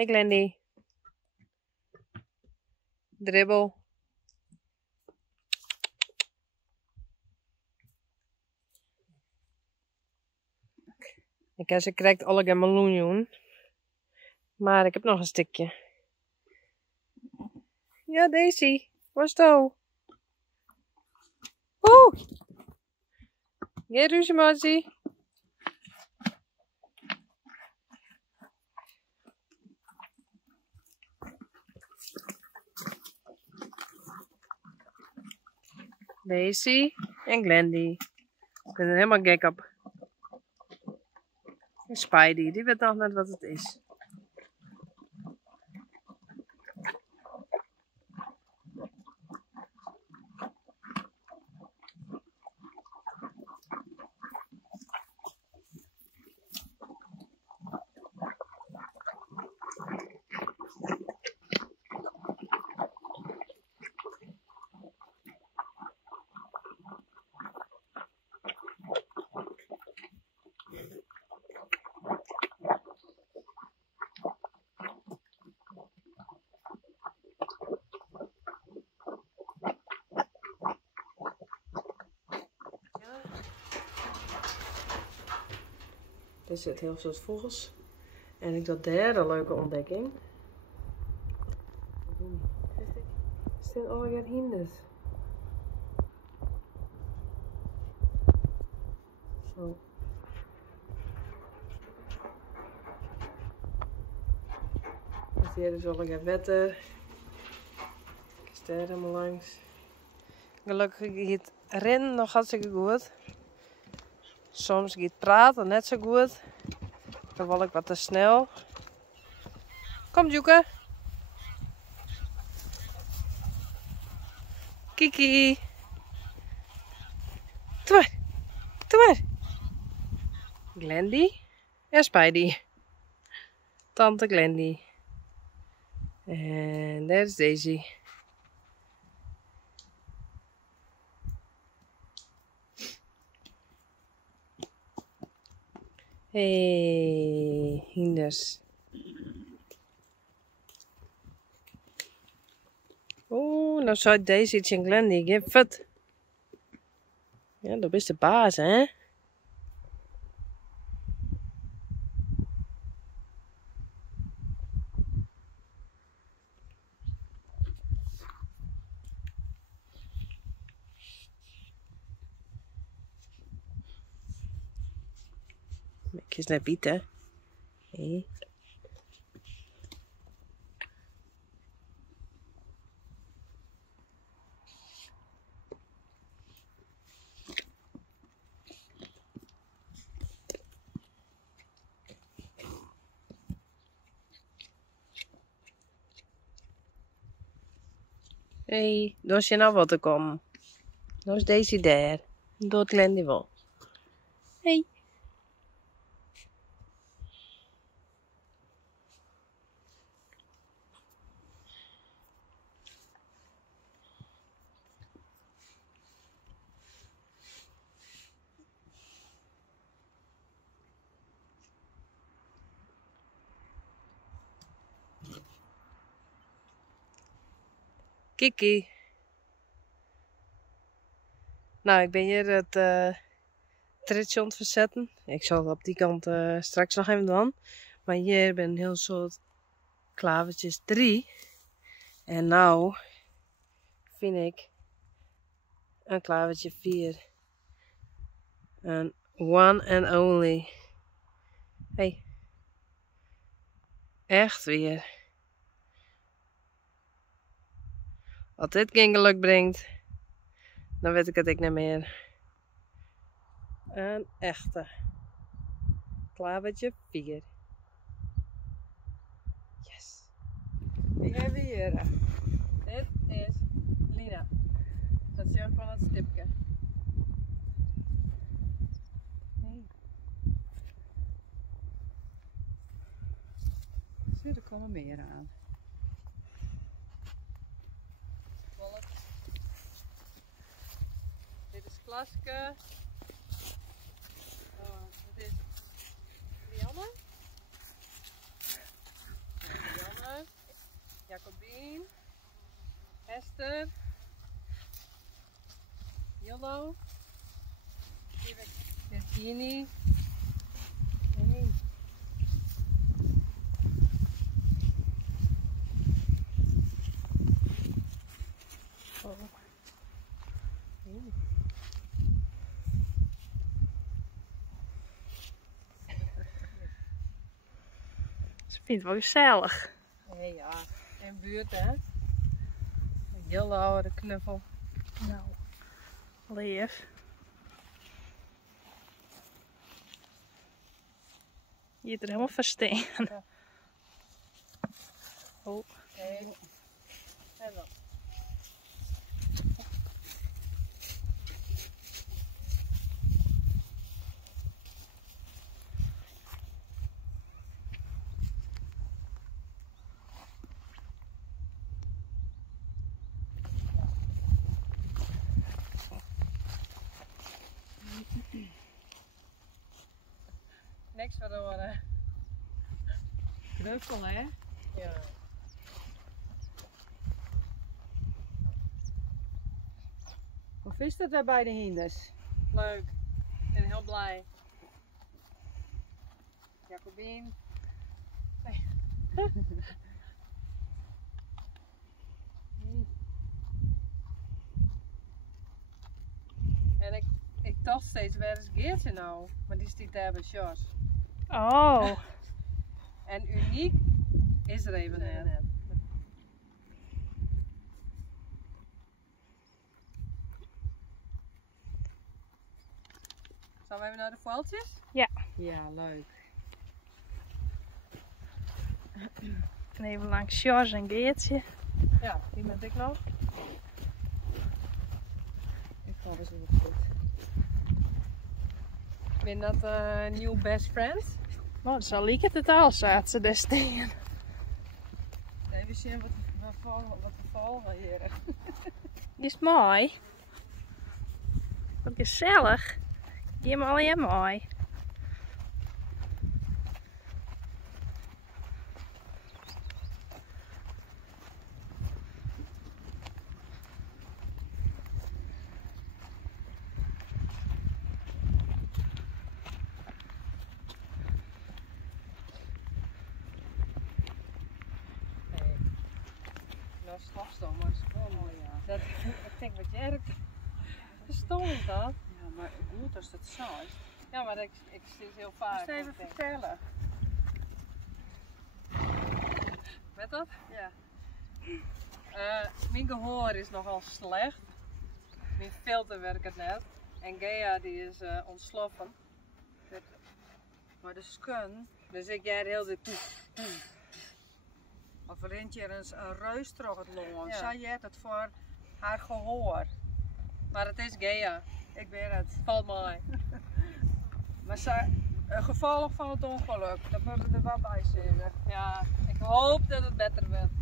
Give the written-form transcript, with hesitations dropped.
Hey Glendy. Dribbel. Ik heb ze correct alle meloen. Maar ik heb nog een stukje. Ja, Daisy. Waar is het? Oeh! Geen ruzie, Mazzie. Daisy en Glendy. Ik ben er helemaal gek op. En Spidey, die weet nog net wat het is. Er zit heel veel vogels. En ik had derde leuke ontdekking. Er staan alweer hinders. Zo. Dus hier is alweer wetter. Ik sta er helemaal langs. Gelukkig gaat rennen nog hartstikke goed. Soms gaat praten net zo goed. Dan wil ik wat te snel. Kom Joeke. Kiki. Doe maar. Doe maar. Glendy en Spidey. Tante Glendy. En daar is Daisy. Hey, hinders. Oeh, nou zou Daisy en Glendy geen vet. Ja, dat is de baas, hè? Ik is naar bieten. Hey. Hey, doe je nou wat te komen? Nou is Daisy daar. Doet Glendy wel. Hey. Kiki. Nou, ik ben hier het tritsje aan het verzetten. Ik zal het op die kant straks nog even doen. Maar hier ben een heel soort klavertjes 3. En nou vind ik een klavertje 4. Een one and only. Hey. Echt weer. Als dit geen geluk brengt, dan weet ik het niet meer. Een echte. Klavertje 4. Yes. Wie hebben we hier? Dit is Lina. Dat is van het stipje. Nee. Zo, er komen meer aan. Dit is Klaske. Oh, dit is Lianne. Hier niet. Nee. Oh. Nee. Ze vindt het wel gezellig. Hey, ja, in buurt hè. Een heel oude knuffel. Nou, lief. Je hebt er helemaal verstaan. Ja. Oh. Hey. En dan. Niks verloren. Knuffel, hè? Ja. Hoe is het er bij de hinders? Leuk. Ik ben heel blij. Jacobien. Hey. En ik dacht steeds, waar is Geertje nou? Maar die stiet daar bij Jos. Oh. En uniek is er even net. Zullen we even naar de foaltjes? Ja, leuk. En even langs Jos en Geertje. Ja, die met ik nog. Ik vond het wel goed. Ben dat nieuw best friends? Nou, zo liep het al, zaten ze daar staan. Even zien wat we volgen hier. Is het mooi? Wat gezellig. Helemaal heel mooi. Nou, slagstoom, maar het is wel mooi, ja. Dat, ik denk wat jij hebt. Stom is dat. Ja, maar goed als dat zo is. Ja, maar ik zie het heel vaak. Moet je even vertellen? Met dat? Ja. Mijn gehoor is nogal slecht. Mijn filter werkt net. En Gea die is ontsloffen. Maar de skun, Dus ik jij heel de toe. of rent je een reus terug het longen, Ja. zei je het voor haar gehoor. Maar het is Gea. Ik weet het. Valt mij. Maar gevolg van het ongeluk, dat moeten we er wel bij zeggen. Ja, ik hoop dat het beter wordt.